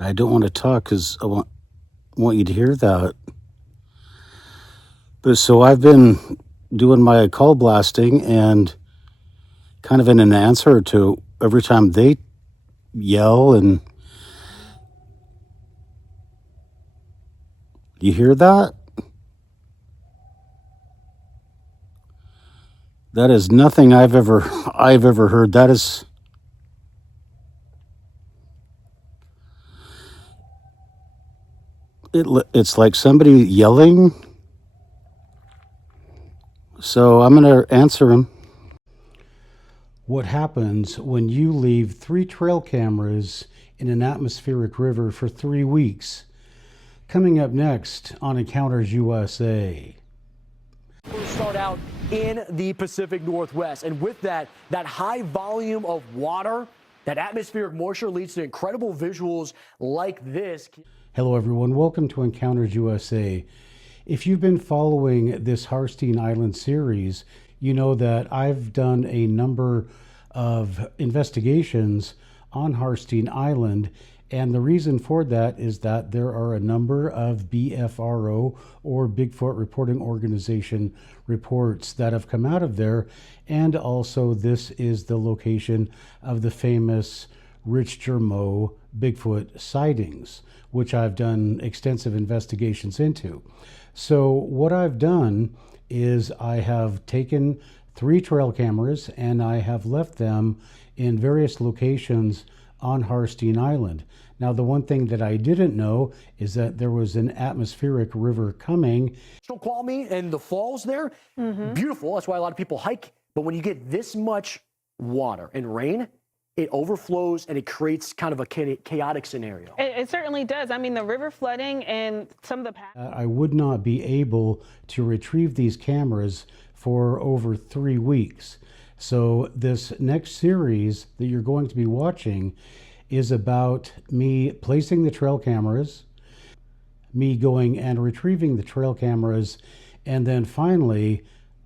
I don't want to talk because I want you to hear that. But so I've been doing my call blasting, and kind of in an answer to every time they yell, and you hear that? That is nothing I've ever heard. That is it's like somebody yelling. So I'm going to answer him. What happens when you leave 3 trail cameras in an atmospheric river for 3 weeks? Coming up next on Encounters USA. We'll start out in the Pacific Northwest, and with that high volume of water, that atmospheric moisture leads to incredible visuals like this. Hello everyone, welcome to Encounters USA. If you've been following this Harstine Island series, you know that I've done a number of investigations on Harstine Island, and the reason for that is that there are a number of BFRO, or Bigfoot Reporting Organization, reports that have come out of there, and also this is the location of the famous Rich Germeau Bigfoot sightings, which I've done extensive investigations into. So what I've done is I have taken 3 trail cameras and I have left them in various locations on Harstine Island. Now, the one thing that I didn't know is that there was an atmospheric river coming. Snoqualmie and the falls there, beautiful. That's why a lot of people hike. But when you get this much water and rain, it overflows and it creates kind of a chaotic scenario. It certainly does. I mean, the river flooding and some of the I would not be able to retrieve these cameras for over 3 weeks. So this next series that you're going to be watching is about me placing the trail cameras, me going and retrieving the trail cameras, and then finally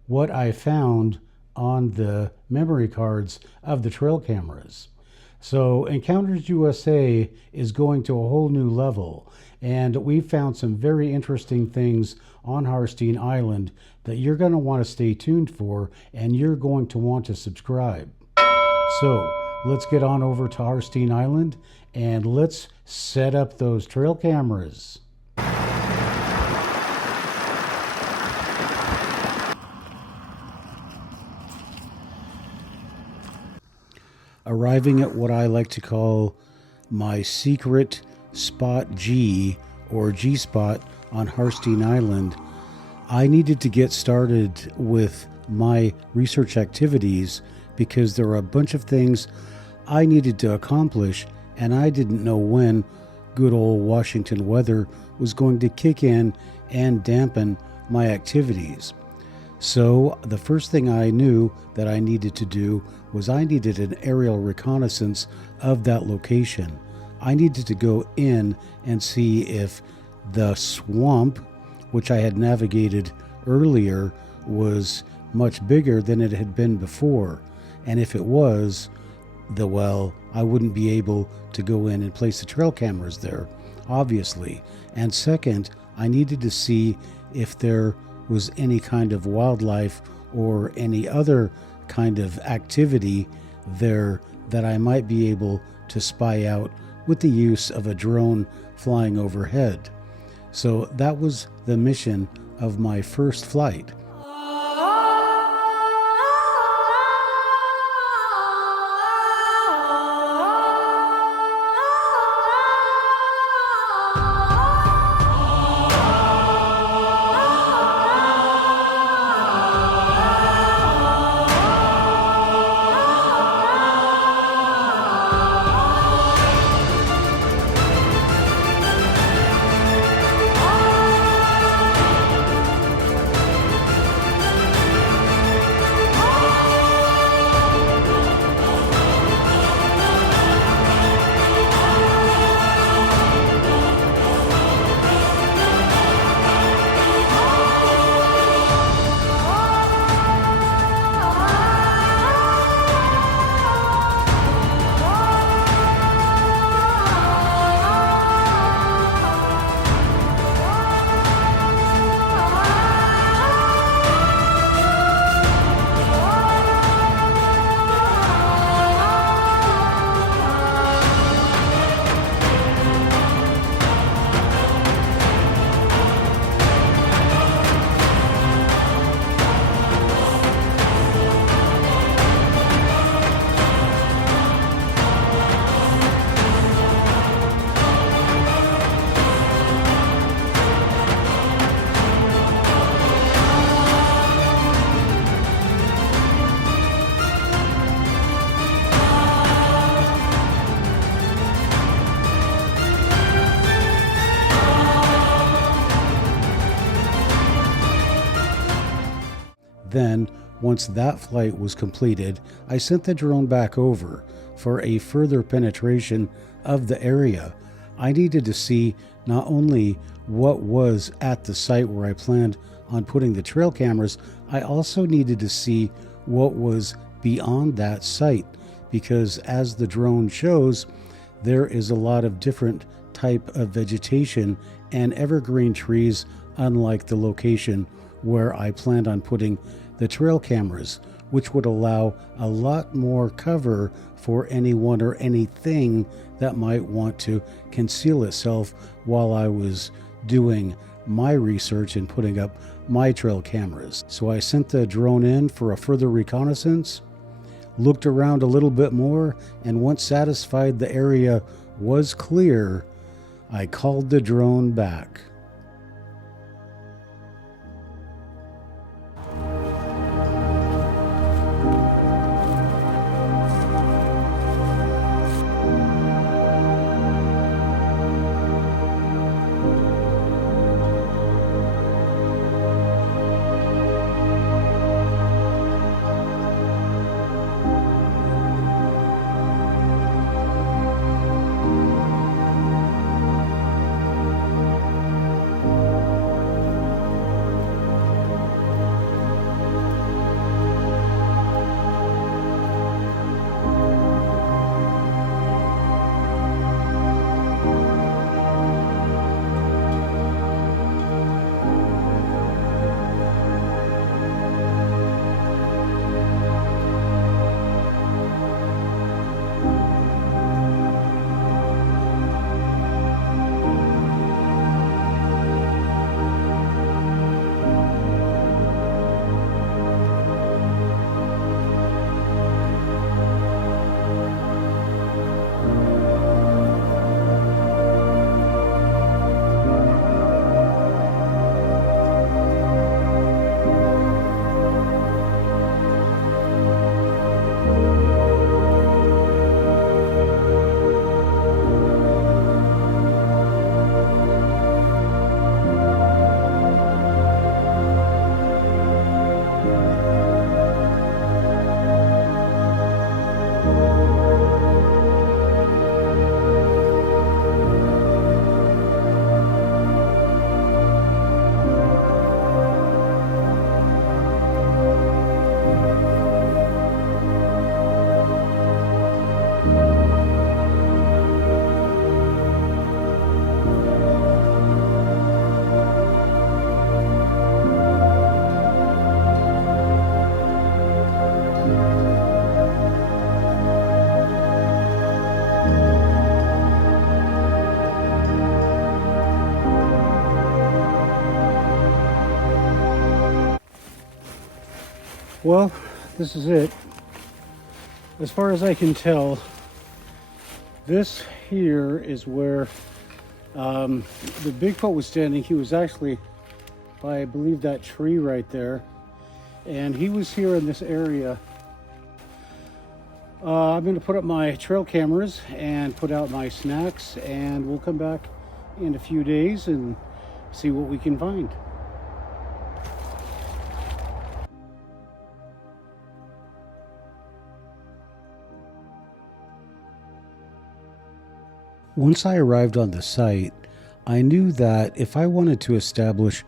what I found on the memory cards of the trail cameras. So Encounters USA is going to a whole new level, and we found some very interesting things on Harstine Island that you're going to want to stay tuned for, and you're going to want to subscribe. So let's get on over to Harstine Island and let's set up those trail cameras. Arriving at what I like to call my secret spot G, or G spot on Harstine Island, I needed to get started with my research activities because there were a bunch of things I needed to accomplish, and I didn't know when good old Washington weather was going to kick in and dampen my activities. So the first thing I knew that I needed to do was I needed an aerial reconnaissance of that location. I needed to go in and see if the swamp, which I had navigated earlier, was much bigger than it had been before. And if it was, I wouldn't be able to go in and place the trail cameras there, obviously. And second, I needed to see if there was any kind of wildlife or any other kind of activity there that I might be able to spy out with the use of a drone flying overhead. So that was the mission of my first flight. Then, once that flight was completed, I sent the drone back over for a further penetration of the area. I needed to see not only what was at the site where I planned on putting the trail cameras, I also needed to see what was beyond that site, because as the drone shows, there is a lot of different type of vegetation and evergreen trees, unlike the location where I planned on putting the trail cameras, which would allow a lot more cover for anyone or anything that might want to conceal itself while I was doing my research and putting up my trail cameras. So I sent the drone in for a further reconnaissance, looked around a little bit more, and once satisfied the area was clear, I called the drone back. Well, this is it. As far as I can tell, this here is where the Bigfoot was standing. He was actually by, I believe, that tree right there. And he was here in this area. I'm going to put up my trail cameras and put out my snacks, and we'll come back in a few days and see what we can find. Once I arrived on the site, I knew that if I wanted to establish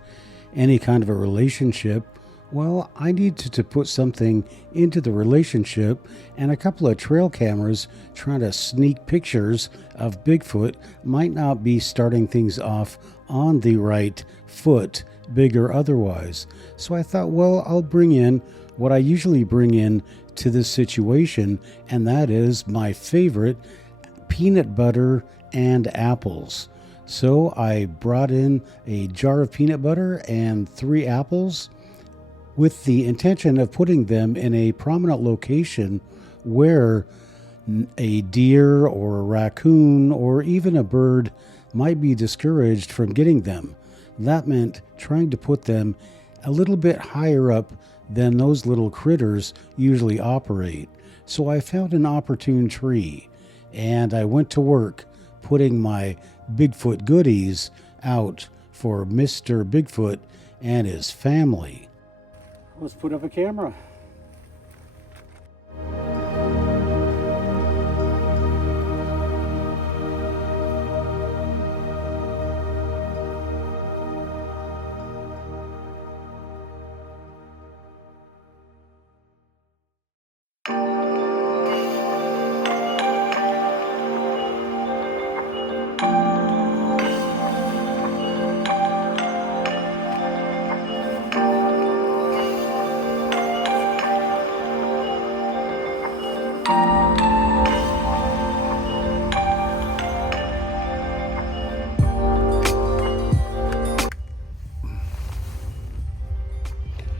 any kind of a relationship, well, I needed to put something into the relationship, and a couple of trail cameras trying to sneak pictures of Bigfoot might not be starting things off on the right foot, big or otherwise. So I thought, well, I'll bring in what I usually bring in to this situation, and that is my favorite, peanut butter and apples. So I brought in a jar of peanut butter and 3 apples with the intention of putting them in a prominent location where a deer or a raccoon or even a bird might be discouraged from getting them. That meant trying to put them a little bit higher up than those little critters usually operate. So I found an opportune tree, and I went to work putting my Bigfoot goodies out for Mr. Bigfoot and his family. let's put up a camera.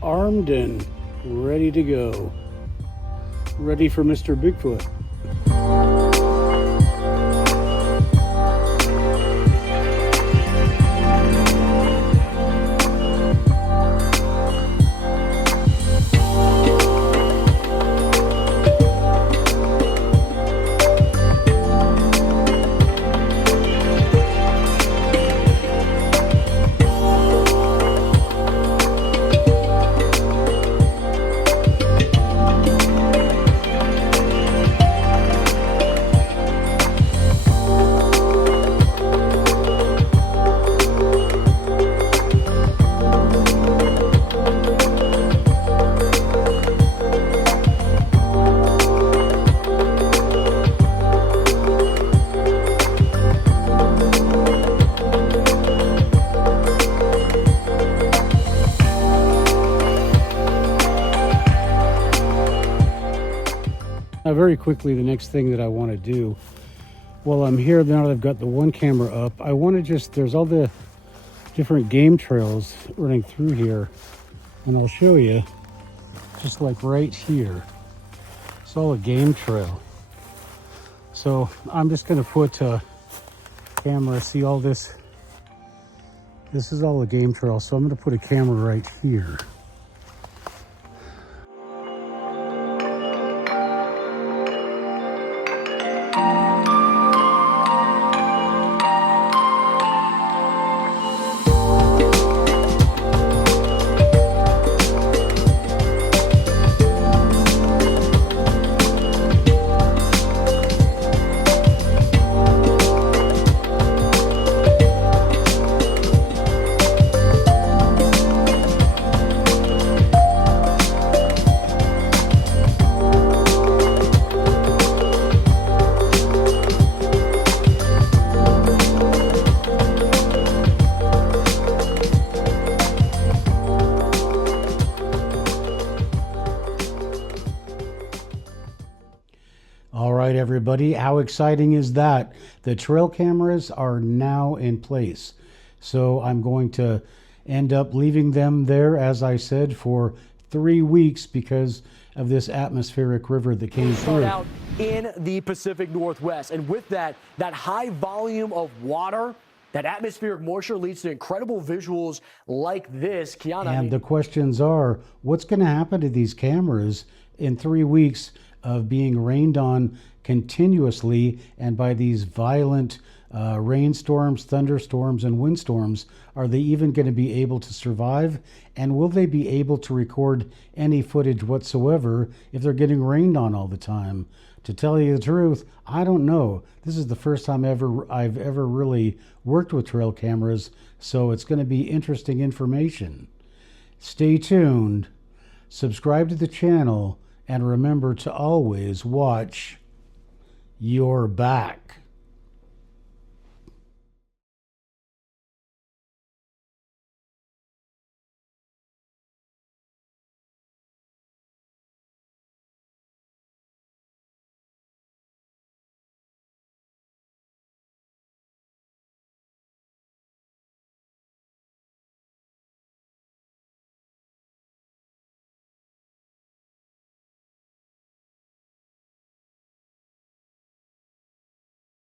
Armed and ready to go. Ready for Mr. Bigfoot. Now, very quickly, the next thing that I want to do while I'm here, now that I've got the one camera up, I want to there's all the different game trails running through here, and I'll show you, just like right here. It's all a game trail. So I'm just going to put a camera, see all this. This is all a game trail, so I'm going to put a camera right here. All right, everybody, how exciting is that? The trail cameras are now in place. So I'm going to end up leaving them there, as I said, for 3 weeks because of this atmospheric river that came through. Out in the Pacific Northwest, and with that high volume of water, that atmospheric moisture leads to incredible visuals like this. Kiana, and the questions are, what's going to happen to these cameras in 3 weeks of being rained on continuously and by these violent rainstorms, thunderstorms, and windstorms? Are they even going to be able to survive? And will they be able to record any footage whatsoever if they're getting rained on all the time? To tell you the truth, I don't know. This is the first time I've ever really worked with trail cameras, so it's going to be interesting information. Stay tuned, subscribe to the channel, and remember to always watch your back.